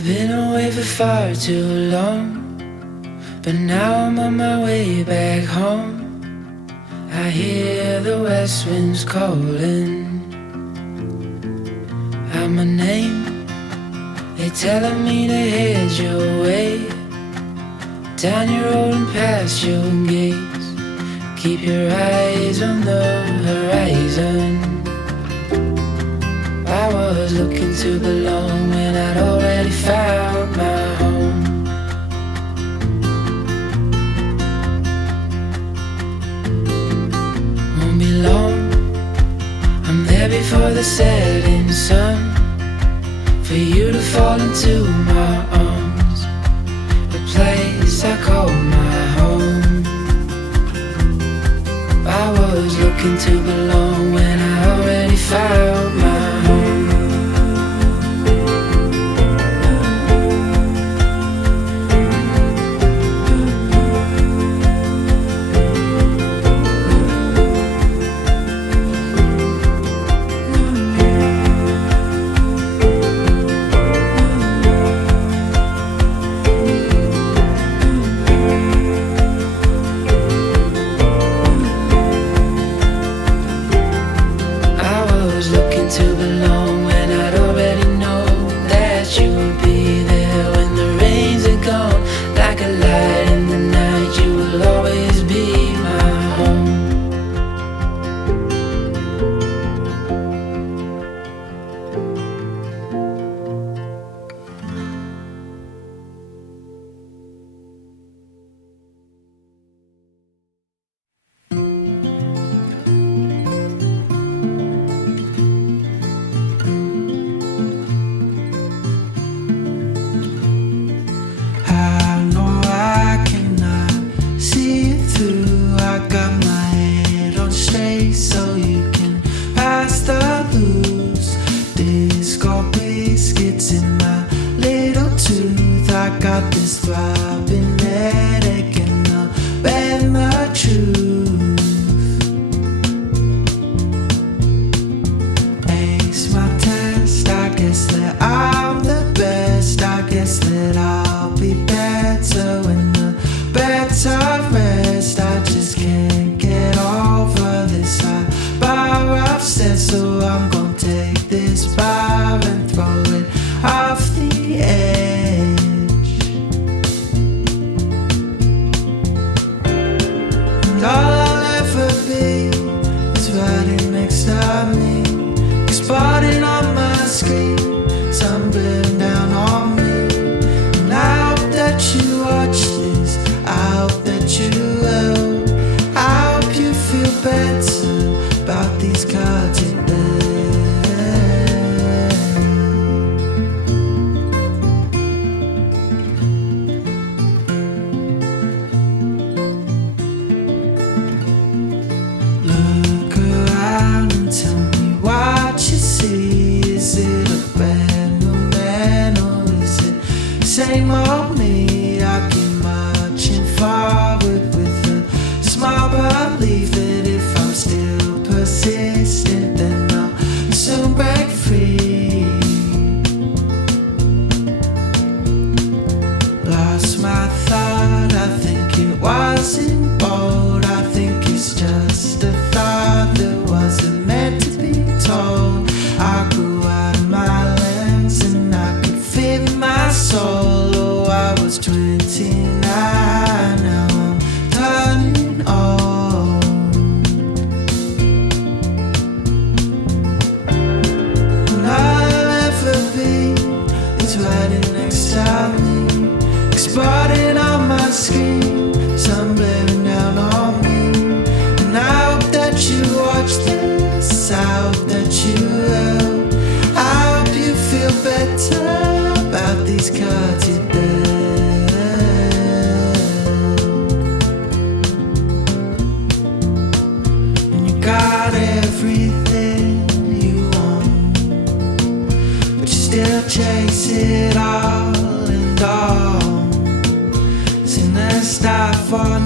I've been away for far too long, but now I'm on my way back home. I hear the west winds calling out my name. They're telling me to head your way, down your road and past your gates. Keep your eyes on the horizon. I was looking to belong when I'd already found my home. Won't be long, I'm there before the setting sun, for you to fall into my arms, the place I call my home. I was looking to belong when I already found my home. To belong when I'd already know that you would be there when the rains are gone. Like a light in the night, you will always be my home. So you can pass the blues. Disco biscuits in my little tooth. I got this throbbing headache and I'll bend the truth. Ace my test, I guess that I'm the best. I guess that I'll be better when the beds are rest. I just can't get over this bar upstairs, so I'm gonna take this bar and throw it off the edge. And all I'll ever be is riding next to me, exploding on my screen, tumbling down on me. And I hope that you watch this, I hope that you will. I hope you feel better about these cards in there. Look around and tell me what you see. Is it a brand new man or is it the same old me? I keep marching forward with a small belief that if I'm still persistent, then I'll soon break free. Lost my thought, I think it wasn't bold. I think it's just a thought that wasn't meant to be told. I grew out of my lens and I could fit my soul. Oh, I was 29, now I'm turning old. And all I'll ever be is riding next to me, exploding on my screen, tumbling down on me. And I hope that you watch this, I hope that you will. I hope you feel better about these cards you dealt. And you got everything you want, but you still chase it all and all. Seen that stuff for